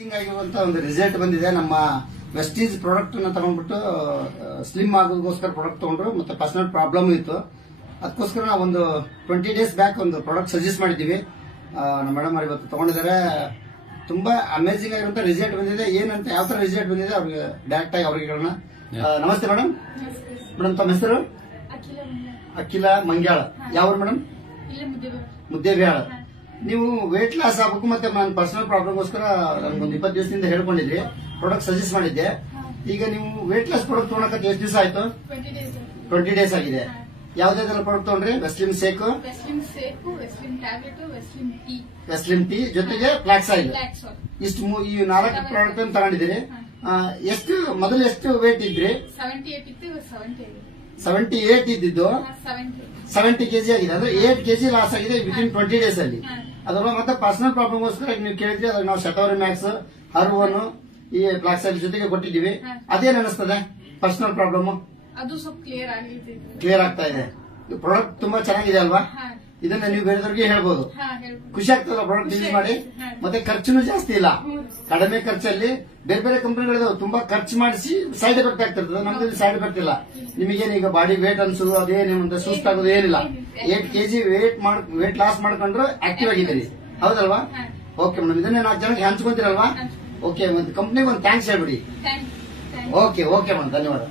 ಆಗಿರುವಂತ ಒಂದು ರಿಸಲ್ಟ್ ಬಂದಿದೆ. ನಮ್ಮ ವೆಸ್ಟೀಜ್ ಪ್ರಾಡಕ್ಟ್ ನ ತಗೊಂಡ್ಬಿಟ್ಟು ಸ್ಲಿಮ್ ಆಗೋದಕ್ಕೋಸ್ಕರ ಪ್ರಾಡಕ್ಟ್ ತಗೊಂಡ್ರು, ಮತ್ತೆ ಪರ್ಸನಲ್ ಪ್ರಾಬ್ಲಮ್ ಇತ್ತು. ಅದಕ್ಕೋಸ್ಕರ ನಾವು ಒಂದು 20 ಡೇಸ್ ಬ್ಯಾಕ್ ಒಂದು ಪ್ರಾಡಕ್ಟ್ ಸಜೆಸ್ಟ್ ಮಾಡಿದ್ದೀವಿ. ನಮ್ಮ ಮೇಡಮ್ ಅವ್ರು ಇವತ್ತು ತಗೊಂಡಿದ್ದಾರೆ. ತುಂಬಾ ಅಮೇಜಿಂಗ್ ಆಗಿರುವಂತ ರಿಸಲ್ಟ್ ಬಂದಿದೆ. ಏನಂತ ಯಾವ ತರ ರಿಸಲ್ಟ್ ಬಂದಿದೆ ಅವ್ರಿಗೆ ಡೈರೆಕ್ಟ್ ಆಗಿ ಅವ್ರಿಗೆ ಹೇಳೋಣ. ನಮಸ್ತೆ ಮೇಡಮ್. ಮೇಡಮ್ ತಮ್ಮ ಹೆಸರು? ಅಖಿಲ ಮಂಗ್ಯಾಳ. ಯಾವ ಮೇಡಮ್? ಮುದ್ದೇಬ್ಯಾಳ. ನೀವು ವೇಟ್ ಲಾಸ್ ಆಗಬೇಕು ಮತ್ತೆ ನನ್ನ ಪರ್ಸನಲ್ ಪ್ರಾಬ್ಲಮ್ಗೋಸ್ಕರ ನನ್ಗೊಂದು 20 ದಿವಸದಿಂದ ಹೇಳ್ಕೊಂಡಿದ್ರಿ, ಪ್ರಾಡಕ್ಟ್ ಸಜೆಸ್ಟ್ ಮಾಡಿದ್ದೆ. ಈಗ ನೀವು ವೇಟ್ ಲಾಸ್ ಪ್ರಾಡಕ್ಟ್ ತಗೊಳಕ್ಕೆ ಎಷ್ಟು ದಿವಸ ಆಯ್ತು? 20 ಡೇಸ್ ಆಗಿದೆ. ಯಾವ್ದಾದ್ರು ಪ್ರಾಡಕ್ಟ್ ತಗೊಂಡ್ರಿ? ವೆಸ್ಲಿಮ್ ಸೇಕು, ವೆಸ್ಲಿಮ್ ಟೀ ಜೊತೆಗೆ ಫ್ಲಾಕ್ಸ್ ಆಯಿಲ್, ಇಷ್ಟು ಈ 4 ಪ್ರಾಡಕ್ಟ್ ತಗೊಂಡಿದ್ದೀರಿ. ಎಷ್ಟು ಮೊದಲು ಎಷ್ಟು ವೇಟ್ ಇದ್ರಿ? 78 ಇದ್ದಿದ್ದು 70 ಕೆಜಿ ಆಗಿದೆ. ಅಂದ್ರೆ 8 ಕೆಜಿ ಲಾಸ್ ಆಗಿದೆ ವಿತಿನ್ 20 ಡೇಸ್ ಅಲ್ಲಿ. ಅದರ ಮತ್ತೆ ಪರ್ಸನಲ್ ಪ್ರಾಬ್ಲಮ್ಗೋಸ್ಕರ ನೀವು ಕೇಳಿದ್ರಿ, ಅದ್ರ ನಾವು ಶತವರಿ ಮ್ಯಾಕ್ಸ್, ಹರ್ವನು, ಈ ಫ್ಲಾಕ್ಸ್ ಆಯಿಲ್ ಜೊತೆಗೆ ಕೊಟ್ಟಿದ್ದೀವಿ. ಅದೇನ್ ಅನಿಸ್ತದೆ ಪರ್ಸನಲ್ ಪ್ರಾಬ್ಲಮ್? ಅದು ಸ್ವಲ್ಪ ಕ್ಲಿಯರ್ ಆಗ್ತಾ ಇದೆ. ಪ್ರಾಡಕ್ಟ್ ತುಂಬಾ ಚೆನ್ನಾಗಿದೆ ಅಲ್ವಾ? ಇದನ್ನ ನೀವು ಬೇರೆದವ್ರಿಗೆ ಹೇಳ್ಬೋದು. ಖುಷಿ ಆಗ್ತದಲ್ಲ ಪ್ರಾಡಕ್ಟ್ ಯೂಸ್ ಮಾಡಿ? ಮತ್ತೆ ಖರ್ಚುನು ಜಾಸ್ತಿ ಇಲ್ಲ, ಕಡಿಮೆ ಖರ್ಚಲ್ಲಿ. ಬೇರೆ ಬೇರೆ ಕಂಪನಿಗಳಿದಾವೆ ತುಂಬಾ ಖರ್ಚು ಮಾಡಿಸಿ ಸೈಡ್ ಎಫೆಕ್ಟ್ ಆಗ್ತಿರ್ತದೆ. ನಮ್ದು ಸೈಡ್ ಎಫೆಕ್ಟ್ ಇಲ್ಲ. ನಿಮಗೇನು ಈಗ ಬಾಡಿ ವೇಟ್ ಅನ್ಸೋದು ಅದೇನು ಸುಸ್ತಾಗೋದು ಏನಿಲ್ಲ. 8 ಕೆಜಿ ವೇಟ್ ಲಾಸ್ ಮಾಡ್ಕೊಂಡ್ರು ಆಕ್ಟಿವ್ ಆಗಿದ್ದೀರಿ, ಹೌದಲ್ವಾ? ಓಕೆ ಮೇಡಮ್, ಇದನ್ನ 4 ಜನಕ್ಕೆ ಹಂಚ್ಕೊಂತೀರಲ್ವಾ? ಓಕೆ, ಮತ್ತೆ ಕಂಪ್ನಿಗೆ ಒಂದು ಥ್ಯಾಂಕ್ಸ್ ಹೇಳ್ಬಿಡಿ. ಓಕೆ ಮೇಡಮ್, ಧನ್ಯವಾದ.